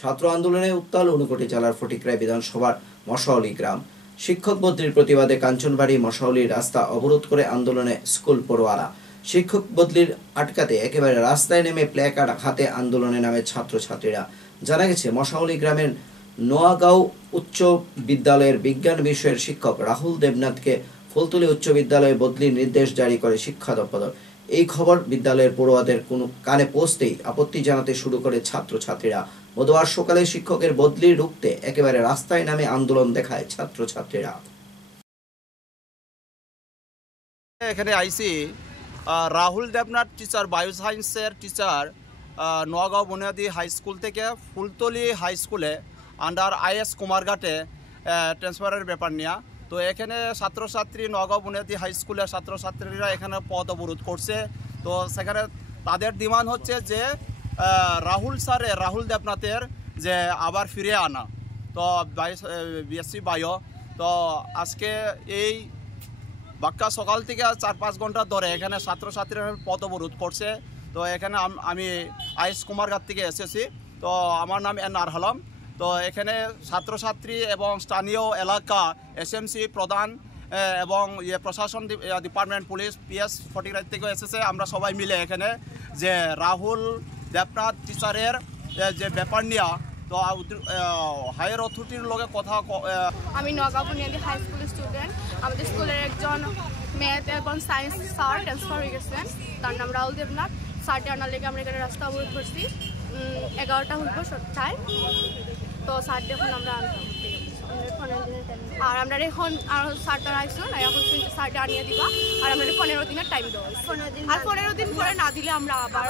ছাত্র আন্দোলনে উত্তাল ঊনকোটি জেলার ফটিকরাই বিধানসভার মশাউলী গ্রাম। শিক্ষক বদলির প্রতিবাদে কাঞ্চনবাড়ি মশাউলী রাস্তা অবরোধ করে আন্দোলনে স্কুল পড়ুয়ারা। শিক্ষক বদলির আটকাতে একেবারে রাস্তায় নেমে প্ল্যাকার্ড হাতে আন্দোলনে নামে ছাত্রছাত্রীরা। জানা গেছে, মশাউলী গ্রামের নোয়াগাঁও উচ্চ বিদ্যালয়ের বিজ্ঞান বিষয়ের শিক্ষক রাহুল দেবনাথকে ফুলতলী উচ্চ বিদ্যালয়ে বদলির নির্দেশ জারি করে শিক্ষা দপ্তর। এই খবর বিদ্যালয়ের পড়ুয়াদের কোনো কানে পৌঁছতেই আপত্তি জানাতে শুরু করে ছাত্রছাত্রীরা। বুধবার সকালে শিক্ষকের বদলি রুখতে একেবারে রাস্তায় নামে আন্দোলন দেখায় ছাত্রছাত্রীরা। এখানে আইসি রাহুল দেবনাথ টিচার, বায়ো সায়েন্সের টিচার, নোয়াগাঁও বুনিয়াদী হাই স্কুল থেকে ফুলতলী হাই স্কুলে আন্ডার IS কুমারঘাটে ট্রান্সফারের ব্যাপার নিয়ে। তো এখানে ছাত্রছাত্রী নোয়াগাঁও বুনিয়াদী হাই স্কুলের ছাত্রছাত্রীরা এখানে পথ অবরোধ করছে। তো সেখানে তাদের ডিমান্ড হচ্ছে যে রাহুল দেবনাথের যে আবার ফিরে আনা। তো BSc বায়ো। তো আজকে এই বাক্কা সকাল থেকে 4-5 ঘন্টা ধরে এখানে ছাত্রছাত্রীরা পথ অবরোধ করছে। তো এখানে আমি IS কুমারঘাট থেকে এসেছি। তো আমার নাম NR হালাম। তো এখানে ছাত্রছাত্রী এবং স্থানীয় এলাকা SMC প্রধান এবং প্রশাসন ডিপার্টমেন্ট, পুলিশ, PS ফটিকরাই থেকে এসেছে। আমরা সবাই মিলে এখানে যে রাহুল দেবনাথ টিচারের যে ব্যাপার নিয়ে তো হায়ার অথরিটির লগে কথা। আমি নোয়াগাঁও বুনিয়াদী হাই স্কুলের স্টুডেন্ট। আমাদের স্কুলের একজন ম্যাথ এবং সায়েন্স স্যার ট্রান্সফার হয়ে গেছেন, তার নাম রাহুল দেবনাথ। স্যারটি আনার লেগে আমরা এখানে রাস্তা অবরোধ করছি। 11টা হইব সপ্তাহে। তো স্যারটি এখন আমরা আর আমরা এখন স্যারটা আইসুন এখন স্যারটা আনিয়ে দিবা। আর আমরা 15 দিনের টাইম দেওয়া, আর 15 দিন পরে না দিলে আমরা আবার